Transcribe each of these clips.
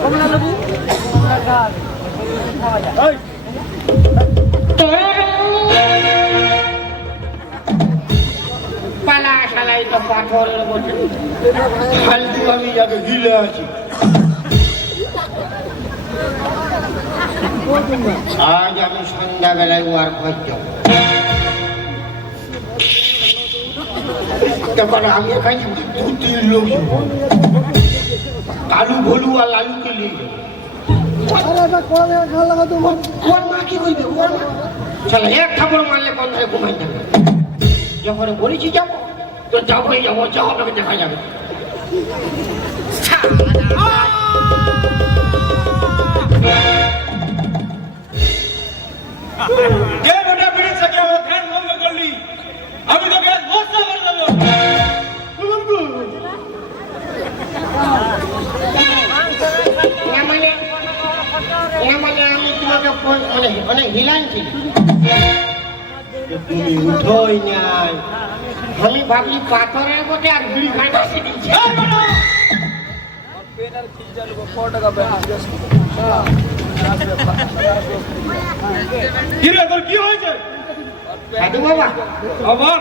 কমলা লেবু কমলা গাছ খাওয়া যায় নাকি? পালা শালাই তো পাথরের মধ্যে। ফালতু আমি যাকে গিলে আছি। আজ আমি সন্ধ্যাবেলায় ওয়ার ঘর যাব। তখন আমি এখানে দু তিন লোক। কালু ভলু আর লালুকে নিয়ে যাব। ওর মা কি করবে ওর মা? চলো এক থাপড় মারলে কোন ধারে ঘুমাই যাবে যখন বলেছি যাব cho cháu bây giờ cho nó cái nhà nhà ये बेटा बिड़ी सके वो ध्यान हम में कर ली अभी तो गैस बहुत सा कर दो नमले नमले हम तुम्हारे फोन अने अने हिलान थी তুমি উঠোই নাই আমি ভাবলি পাথরের মধ্যে আর বিড়ি খাই বসে দিচ্ছি! কি রে তোর কি হয়েছে? সাধু বাবা। আবার?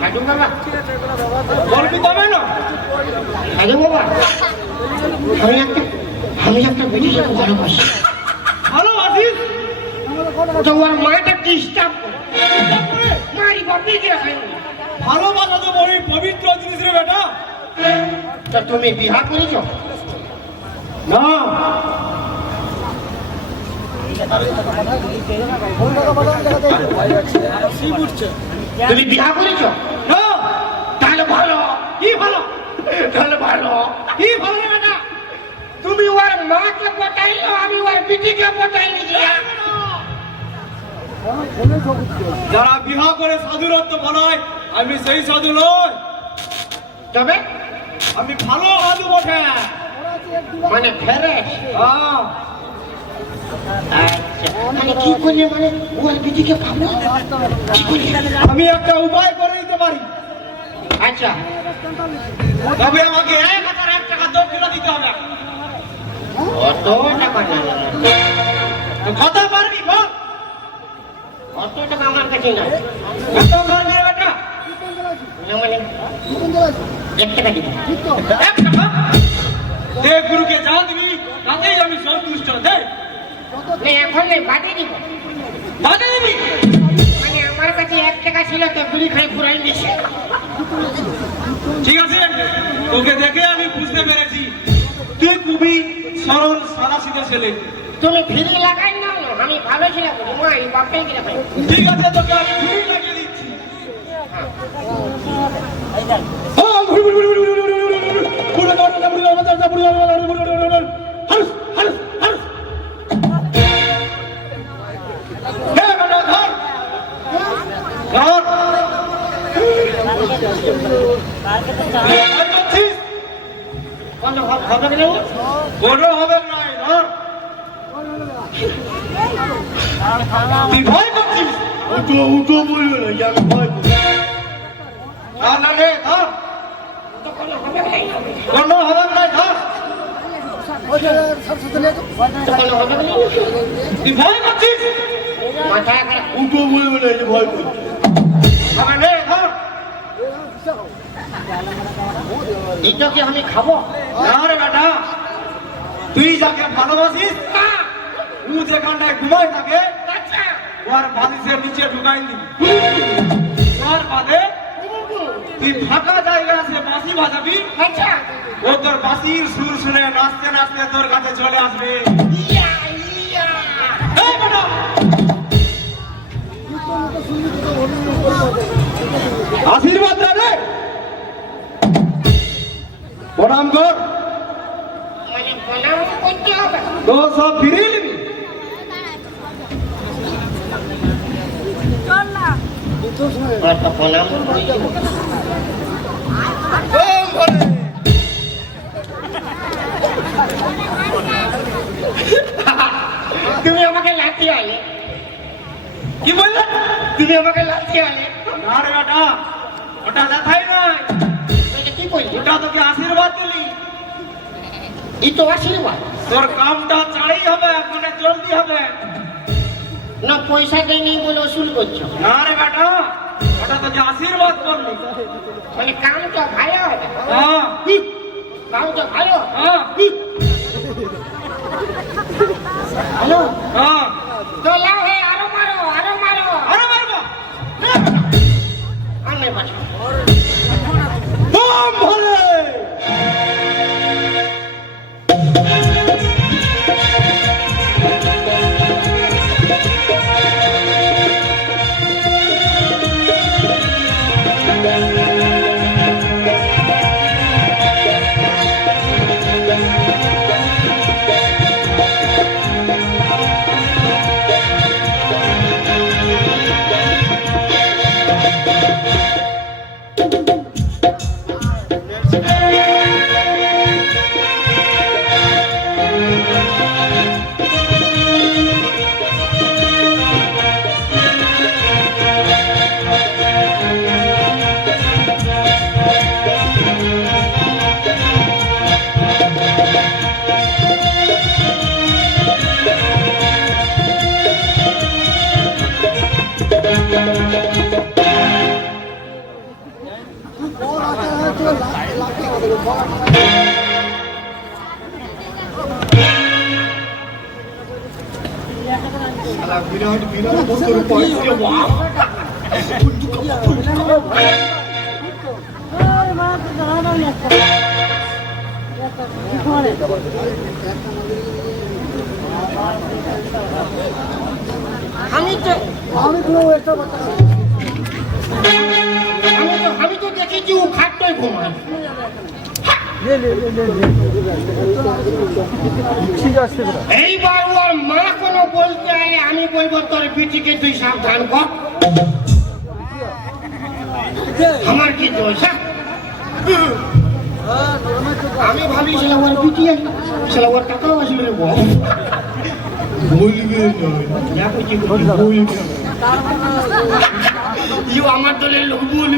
সাধু বাবা। বলবি তবে না? সাধু বাবা। আমি একটা আমি একটা বেটিকে ভালোবাসি। ভালোবাসিস তোমার মাটা ডিস্টার্ব মারি বাপি খাই ভালোবাসা তো বড় পবিত্র জিনিস রে বেটা তা তুমি বিহা করেছ? না। তুমি বিহা করেছ? না। তাহলে ভালো। কি ভালো? তাহলে ভালো। কি ভালো বেটা তুমি ওর মাকে পটাইলো আমি ওর বিটিকে পটাইলি যারা বিবাহ করে সাধুরত্ব বলায় আমি সেই সাধু নয় তবে? আমি ভালো সাধু বটে। মানে ফেরে হ্যাঁ। মানে কি করলে মানে? ওর বিটিকে পাবো আমি একটা উপায় করে দিতে পারি। আচ্ছা। তবে আমাকে এক হাজার এক টাকা দক্ষিণা দিতে হবে। অত টাকা। কত পারবি বল? অত টাকা আমার কাছে নাই? না দে গুরুকে যা দিবি তাতেই আমি সন্তুষ্ট। দে এখন বাদে দিব। বাজে দিবি? মানে আমার কাছে এক টাকা ছিল তো বিড়ি খাই পুরাই নিছে। ঠিক আছে? তোকে দেখে আমি বুঝতে পেরেছি। তুই খুবই সরল সাদা ছেলে। তুমি ফিরি লাগাই না আমি ভালো ছিলাম। ঠিক আছে তোকে আমি ফ্রি লাগিয়ে তুই ভয় পাচ্ছিস উঠো উঠো বলবে না আমি ভয় করি আমি খাব তুই যাকে ভালোবাসিস যেখানটায় ঘুমায় থাকে ওর বালিশের নিচে ঢুকাই দিবি ওর বাদে তুই ফাঁকা জায়গায় সে বাঁশি বাজাবি? আচ্ছা। ও তোর বাঁশির সুর শুনে নাচতে নাচতে তোর কাছে চলে আসবে। আশীর্বাদ রে! প্রণাম কর। মানে সব ফিরিয়ে নিবি আর তো প্রণাম করি। তুমি আমাকে লাথি আলে। কি বললে? তুমি আমাকে লাথি আলে। না রে ওটা দেখাই নয়। এটা কি বললি ওটা তোকে আশীর্বাদ দিলি। এই তো আশীর্বাদ। তোর কামটা চাই হবে মানে জলদি হবে। না পয়সা দেয় নেই বলে ওসুল করছ? না রে বেটা ওটা তোকে আশীর্বাদ করলি। মানে কামটা ভালো হবে। হ্যাঁ। তো ভালো হ্যাঁ। হ্যালো? হ্যাঁ। তো লাও আমি তো আমি তো আমি তো দেখেছি ও খাটটাই ঘুমান এইবার ওর মা কোনো বলতে আমি বলব তোর বিটিকে তুই সাবধান কর। আমার কি দোষ? আমি ভাবি ছিল ওর বিটি ছিল ওর টাকাও আসলে রে বলবে না। ইউ আমার দলের লোক বলবে।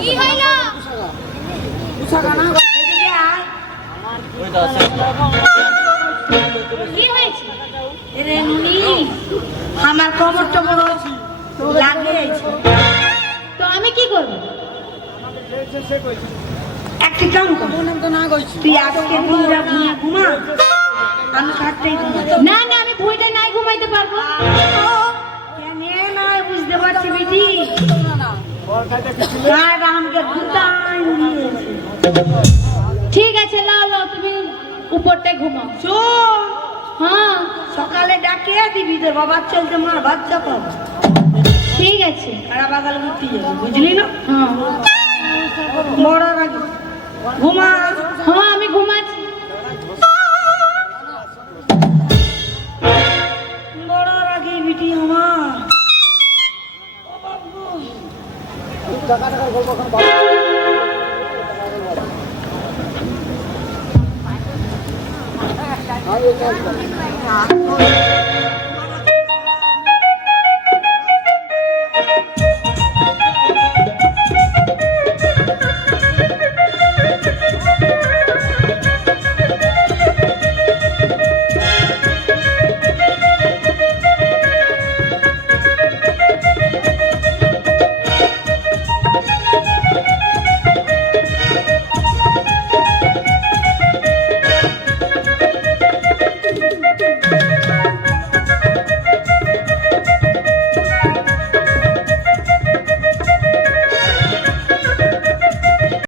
কি হইল এদিকে আয়। কি হয়েছে? আমার বড় লাগিয়েছে। তো আমি কি করব? একটি কাম কর। তুই আজকে দিনটা ঘুমিয়ে ঘুমা আমি খাটতেই না না আমি ভুইটা নাই ঘুমাইতে পারব। কেন নাই বুঝতে পারছি বেটি? গায়েটা আমাকে দিয়েছে। ঠিক আছে, লাও লাও, তুমি উপরটায় ঘুমাও। শোন হ্যাঁ সকালে ডাকিয়ে দিবি, তোর বাবার চলতে মার বাচ্চা পাবো। ঠিক আছে। খারাপ বাগাল ঘুরতে যাব বুঝলি না? হ্যাঁ। বড় ঘুমা 啊。